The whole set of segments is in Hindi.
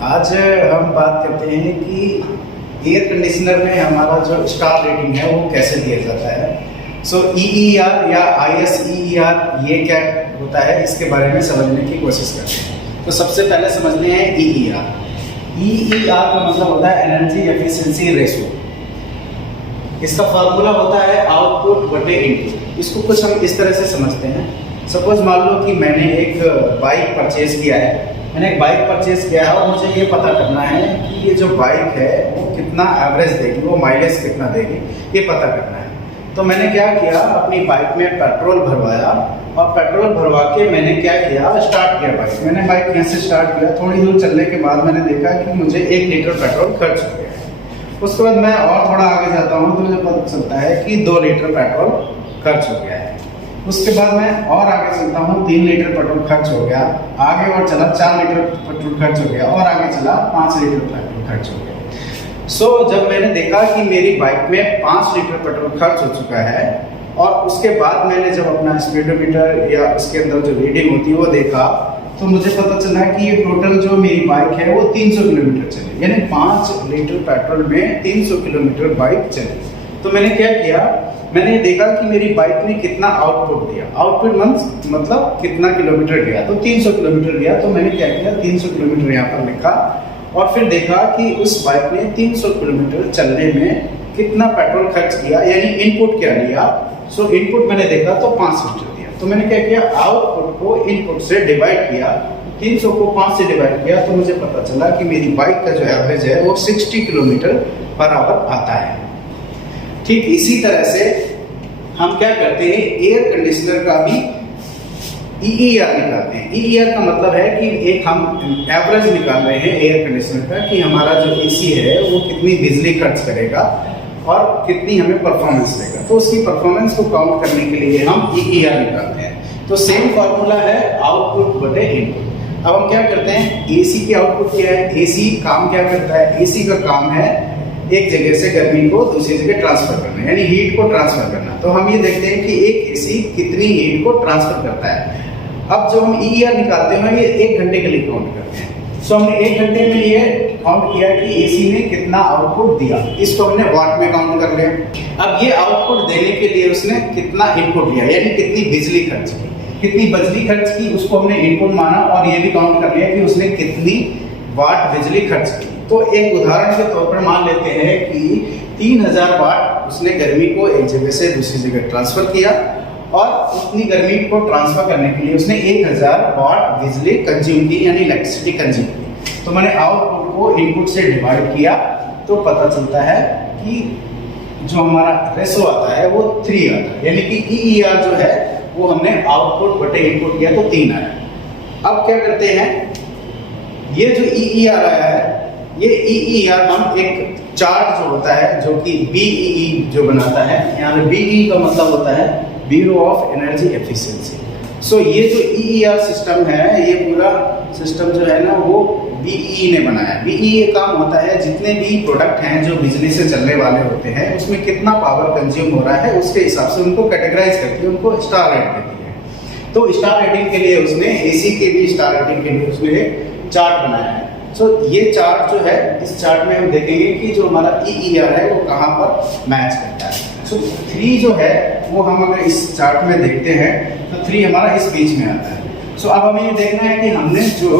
आज हम बात करते हैं कि एयर कंडीशनर में हमारा जो स्टार रेटिंग है वो कैसे दिया जाता है। सो EER या ISEER ये क्या होता है, इसके बारे में समझने की कोशिश करते हैं। तो सबसे पहले समझते हैं EER। EER का मतलब होता है एनर्जी एफिशिएंसी रेशो। इसका फार्मूला होता है आउटपुट बटे इनपुट। इसको कुछ हम इस तरह से समझते हैं। सपोज मान लो कि मैंने एक बाइक परचेज किया है, और मुझे ये पता करना है कि ये जो बाइक है वो कितना एवरेज देगी, वो माइलेज कितना देगी, ये पता करना है। तो मैंने क्या किया, अपनी बाइक में पेट्रोल भरवाया और पेट्रोल भरवा के मैंने क्या किया, स्टार्ट किया बाइक। मैंने बाइक यहाँ से स्टार्ट किया, थोड़ी दूर चलने के बाद मैंने देखा कि मुझे 1 लीटर पेट्रोल खर्च हो गया है। उसके बाद मैं और थोड़ा आगे जाता हूँ तो मुझे पता चलता है कि 2 लीटर पेट्रोल खर्च हो गया है। उसके बाद मैं और आगे चलता हूँ, 3 लीटर पेट्रोल खर्च हो गया। आगे और चला 4 लीटर पेट्रोल खर्च हो गया, और आगे चला 5 लीटर पेट्रोल खर्च हो गया। जब मैंने देखा कि मेरी बाइक में 5 लीटर पेट्रोल खर्च हो चुका है, और उसके बाद मैंने जब अपना स्पीडोमीटर या उसके अंदर जो रीडिंग होती है वो देखा, तो मुझे पता चला कि ये टोटल जो मेरी बाइक है वो 300 किलोमीटर चली, यानी 5 लीटर पेट्रोल में 300 किलोमीटर बाइक चली। तो मैंने क्या किया, मैंने देखा कि मेरी बाइक ने कितना आउटपुट दिया। आउटपुट मतलब कितना किलोमीटर गया, तो 300 किलोमीटर गया। तो मैंने क्या किया, 300 किलोमीटर यहाँ पर लिखा, और फिर देखा कि उस बाइक ने 300 किलोमीटर चलने में कितना पेट्रोल खर्च किया, यानी इनपुट क्या लिया। इनपुट मैंने देखा तो 5 लीटर दिया। तो मैंने क्या किया, आउटपुट को इनपुट से डिवाइड किया, 300 को 5 से डिवाइड किया, तो मुझे पता चला कि मेरी बाइक का जो एवरेज है वो 60 किलोमीटर पर आवर आता है। ठीक इसी तरह से हम क्या करते हैं, एयर कंडीशनर का भी EER निकालते हैं। EER का मतलब है कि एक हम एवरेज निकाल रहे हैं एयर कंडीशनर का, कि हमारा जो AC है वो कितनी बिजली खर्च करेगा और कितनी हमें परफॉर्मेंस देगा। तो उसकी परफॉर्मेंस को काउंट करने के लिए हम EER निकालते हैं। तो सेम फॉर्मूला है आउटपुट बटे इनपुट। अब हम क्या करते हैं, AC की आउटपुट क्या है, AC काम क्या करता है, AC का काम है एक जगह से गर्मी को दूसरी जगह ट्रांसफर करना, यानी हीट को ट्रांसफर करना। तो हम ये देखते हैं कि एक AC कितनी हीट को ट्रांसफर करता है। अब जो हम EER निकालते हैं ये 1 घंटे के लिए काउंट करते हैं। हमने 1 घंटे में ये काउंट किया कि AC ने कितना आउटपुट दिया, इसको हमने वाट में काउंट कर लिया। अब ये आउटपुट देने के लिए उसने कितना इनपुट दिया, यानी कितनी बिजली खर्च की, उसको हमने इनपुट माना, और ये भी काउंट कर लिया कि उसने कितनी वाट बिजली खर्च की। तो एक उदाहरण के तौर पर मान लेते हैं कि 3000 वाट उसने गर्मी को एक जगह से दूसरी जगह ट्रांसफर किया, और उतनी गर्मी को ट्रांसफर करने के लिए उसने 1000 वाट बिजली कंज्यूम की, यानी इलेक्ट्रिसिटी कंज्यूम की। तो मैंने आउटपुट को इनपुट से डिवाइड किया, तो पता चलता है कि जो हमारा रेशो आता है वो 3 आता है, यानी कि EER जो है वो हमने आउटपुट बटे इनपुट किया तो 3 आया। अब क्या करते हैं, ये जो EER आया है, ये EER हम एक चार्ट जो होता है, जो कि BEE जो बनाता है, यहाँ पे BEE का मतलब होता है ब्यूरो ऑफ एनर्जी एफिशिएंसी। ये जो EER सिस्टम है, ये पूरा सिस्टम जो है ना वो BEE ने बनाया। BEE काम होता है जितने भी प्रोडक्ट हैं जो बिजली से चलने वाले होते हैं, उसमें कितना पावर कंज्यूम हो रहा है उसके हिसाब से उनको कैटेगराइज करके उनको स्टार रेट देती है। तो स्टार रेटिंग के लिए उसने AC के भी स्टार रेटिंग के लिए उसने एक चार्ट बनाया है। ये चार्ट जो है, इस चार्ट में हम देखेंगे कि जो हमारा EER है वो कहाँ पर मैच करता है। 3 जो है वो हम अगर इस चार्ट में देखते हैं तो 3 हमारा इस बीच में आता है। अब हमें ये देखना है कि हमने जो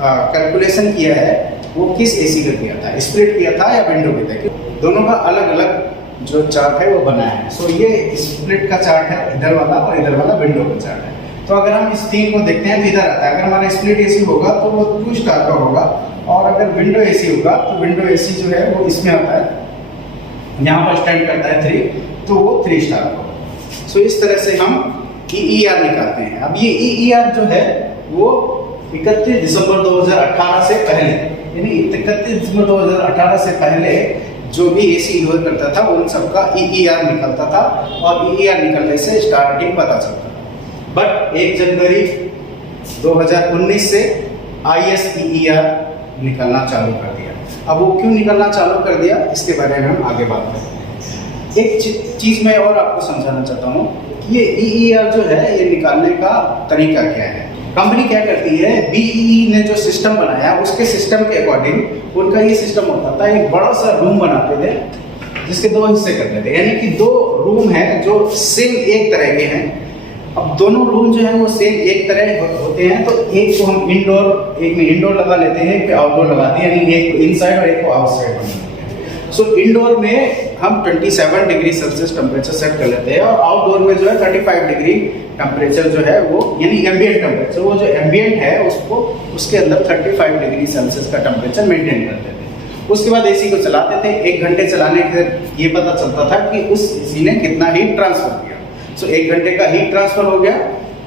कैलकुलेशन किया है वो किस AC का किया था, स्प्लिट किया था या विंडो के था। दोनों का अलग अलग जो चार्ट है वो बनाया है। ये स्प्लिट का चार्ट है, इधर वाला, और इधर वाला विंडो का चार्ट है। तो अगर हम इस 3 को देखते हैं तो इधर आता है, अगर हमारा स्प्लिट AC होगा तो वो 2 स्टार का होगा, और अगर विंडो AC होगा तो विंडो AC जो है वो इसमें आता है, यहाँ पर स्टैंड करता है 3, तो वो 3 स्टार का। इस तरह से हम EER निकालते हैं। अब ये EER जो है वो 31 दिसंबर 2018 से पहले, यानी 31 दिसंबर 2018 से पहले जो भी AC यूज करता था उन सबका EER निकलता था, और EER निकलने से स्टार रेटिंग पता चलता था। बट 1 जनवरी 2019 से ISEER निकलना चालू कर दिया। अब वो क्यों निकलना चालू कर दिया, इसके बारे में हम आगे बात करते हैं। एक चीज मैं और आपको समझाना चाहता हूँ कि ये EER जो है ये निकालने का तरीका क्या है। कंपनी क्या करती है, बीईई ने जो सिस्टम बनाया उसके सिस्टम के अकॉर्डिंग उनका ये सिस्टम होता था, एक बड़ा सा रूम बनाते थे जिसके दो हिस्से करते थे, यानी कि दो रूम हैं जो सेम एक तरह के हैं। अब दोनों रूम जो है वो सेम एक तरह होते हैं, तो एक को हम इंडोर, एक में इंडोर लगा लेते हैं, एक पे आउटडोर लगाते हैं, यानी एक को इनसाइड और एक को आउटसाइड बनाते हैं। सो इंडोर में हम 27 डिग्री सेल्सियस टेम्परेचर सेट कर लेते हैं और आउटडोर में जो है 35 डिग्री टेम्परेचर जो है वो, यानी एम्बिएंट टेम्परेचर, वो जो एम्बिएंट है उसको उसके अंदर 35 डिग्री सेल्सियस का टेम्परेचर मेंटेन करते थे। उसके बाद एसी को चलाते थे, 1 घंटे चलाने के ये पता चलता था कि उस एसी ने कितना हीट ट्रांसफर किया। सो 1 घंटे का हीट ट्रांसफर हो गया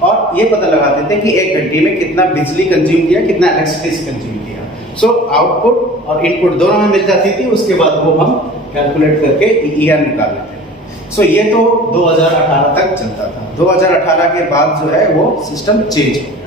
और ये पता लगाते थे कि 1 घंटे में कितना बिजली कंज्यूम किया, कितना इलेक्ट्रिसिटी कंज्यूम किया। सो आउटपुट और इनपुट दोनों में मिल जाती थी, उसके बाद वो हम कैलकुलेट करके ईईआर निकाल लेते थे। सो ये तो 2018 तक चलता था। 2018 के बाद जो है वो सिस्टम चेंज हो गया।